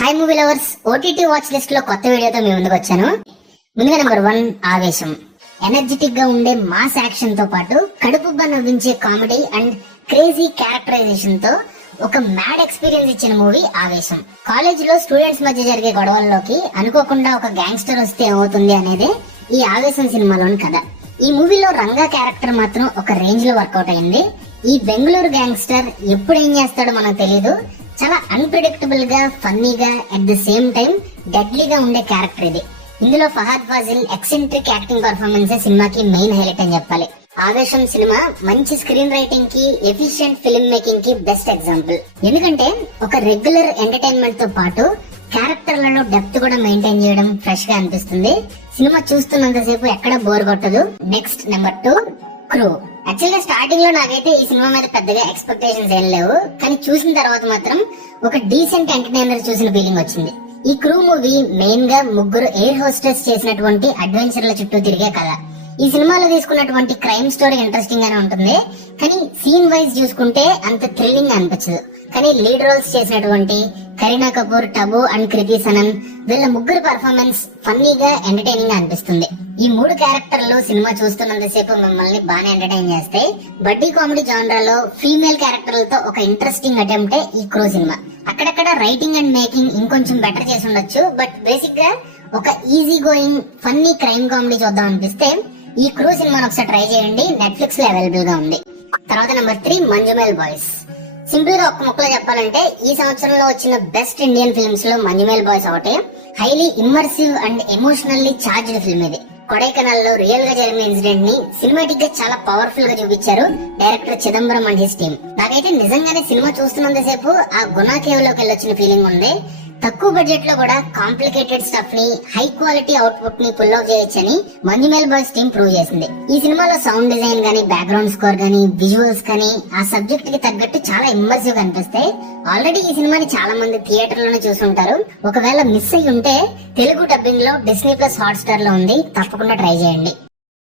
Hi movie lovers, OTT watch list లో కొత్త వీడియోతో మీ ముందుకు వచ్చాను. ముందుగా నెంబర్ 1 ఆవేశం. ఎనర్జెటిక్ గా ఉండే మాస్ యాక్షన్ తో పాటు కడుపుబ్బా నవ్వించే కామెడీ అండ్ క్రేజీ క్యారెక్టరైజేషన్ తో ఒక మ్యాడ్ ఎక్స్పీరియన్స్ ఇచ్చిన మూవీ ఆవేశం. కాలేజ్ లో స్టూడెంట్స్ మధ్య జరిగే గొడవల్లోకి అనుకోకుండా ఒక గ్యాంగ్స్టర్ వస్తే ఏమవుతుంది అనేది ఈ ఆవేశం సినిమాలోని కథ. ఈ మూవీలో రంగా క్యారెక్టర్ మాత్రం ఒక రేంజ్ లో వర్కౌట్ అయింది. ఈ బెంగళూరు గ్యాంగ్స్టర్ ఎప్పుడు ఏం చేస్తాడో మనకు తెలియదు. చాలా అన్ప్రెడిక్టబుల్ గా, ఫన్నీగా, అట్ ద సేమ్ టైం డెడ్లీగా ఉండే క్యారెక్టర్ ఇది. ఇందులో Fahadh Faasil eccentric acting performance సినిమాకి మెయిన్ హైలైట్ అని చెప్పాలి. ఆవేశం సినిమా మంచి స్క్రీన్ రైటింగ్ కి, ఎఫిషియెంట్ ఫిల్మ్ మేకింగ్ కి బెస్ట్ ఎగ్జాంపుల్. ఎందుకంటే ఒక రెగ్యులర్ ఎంటర్టైన్మెంట్ తో పాటు క్యారెక్టర్లలో డెప్త్ కూడా మెయింటైన్ చేయడం ఫ్రెష్ గా అనిపిస్తుంది. సినిమా చూస్తున్నంతసేపు ఎక్కడ బోర్ కొట్టదు. Next number 2 crew. యాక్చువల్ గా స్టార్టింగ్ లో నాకైతే ఈ సినిమా మీద పెద్దగా ఎక్స్పెక్టేషన్స్ ఏం లేవు, కానీ చూసిన తర్వాత మాత్రం ఒక డీసెంట్ ఎంటర్టైనర్ చూసిన ఫీలింగ్ వచ్చింది. ఈ క్రూ మూవీ మెయిన్ గా ముగ్గురు ఎయిర్ హోస్టెస్ చేసినటువంటి అడ్వెంచర్ల చుట్టూ తిరిగే కథ. ఈ సినిమాలో తీసుకున్నటువంటి క్రైమ్ స్టోరీ ఇంట్రెస్టింగ్ గానే ఉంటుంది, కానీ సీన్ వైజ్ చూసుకుంటే అంత థ్రిల్లింగ్ అనిపించదు. కానీ లీడ్ రోల్స్ చేసినటువంటి కరీనా కపూర్, టబు అండ్ కృతి సనన్ వీళ్ళ ముగ్గురు పర్ఫార్మెన్స్ ఫన్నీగా, ఎంటర్టైనింగ్ గా అనిపిస్తుంది. ఈ 3 క్యారెక్టర్లు సినిమా చూస్తున్నంతసేపు మిమ్మల్ని బాగా ఎంటర్టైన్ చేస్తాయి. బడ్డీ కామెడీ జానరాలో ఫీమేల్ క్యారెక్టర్లతో ఒక ఇంట్రెస్టింగ్ అటెంప్టే ఈ క్రూ సినిమా. అక్కడక్కడ రైటింగ్ అండ్ మేకింగ్ ఇంకొంచెం బెటర్ చేసి ఉండొచ్చు, బట్ బేసిక్ గా ఒక easy going funny crime comedy చూద్దాం అనిపిస్తే ఈ క్రూ సినిమాను ఒకసారి ట్రై చేయండి. నెట్ఫ్లిక్స్ లో అవైలబుల్ గా ఉంది. తర్వాత నెంబర్ 3 మంజుమేల్ బాయ్స్. సింపుల్ గా ఒక్క ముక్కలో చెప్పాలంటే ఈ సంవత్సరంలో వచ్చిన బెస్ట్ ఇండియన్ ఫిల్మ్స్ లో మంజుమేల్ బాయ్స్ ఒకటే. Highly immersive and emotionally charged film ఇది. కొడైకెనాల్ లో రియల్ గా జరిగిన ఇన్సిడెంట్ ని సినిమాటిక్ గా చాలా పవర్ఫుల్ గా చూపించారు director Chidambaram and his team. నాకైతే నిజంగానే సినిమా చూస్తున్నంతసేపు ఆ గునా కేవ్ లోకి వెళ్ళొచ్చిన ఫీలింగ్ ఉంది. తక్కువ బడ్జెట్ లో కూడా కాంప్లికేటెడ్ స్టఫ్ ని, హై క్వాలిటీ అవుట్పుట్ ని పుల్ ఆఫ్ చేయొచ్చని మంజుమేల్ బాయ్స్ టీమ్ ప్రూవ్ చేసింది. ఈ సినిమాలో సౌండ్ డిజైన్ గానీ, బ్యాక్గ్రౌండ్ స్కోర్ గానీ, విజువల్స్ కానీ ఆ సబ్జెక్ట్ కి తగ్గట్టు చాలా ఇమ్మర్సివ్ గా అనిపిస్తాయి. ఆల్రెడీ ఈ సినిమాని చాలా మంది థియేటర్ లోనే చూసుంటారు. ఒకవేళ మిస్ అయ్యి ఉంటే తెలుగు డబ్బింగ్ లో డిస్నీ ప్లస్ హాట్ స్టార్ లో ఉంది, తప్పకుండా ట్రై చేయండి.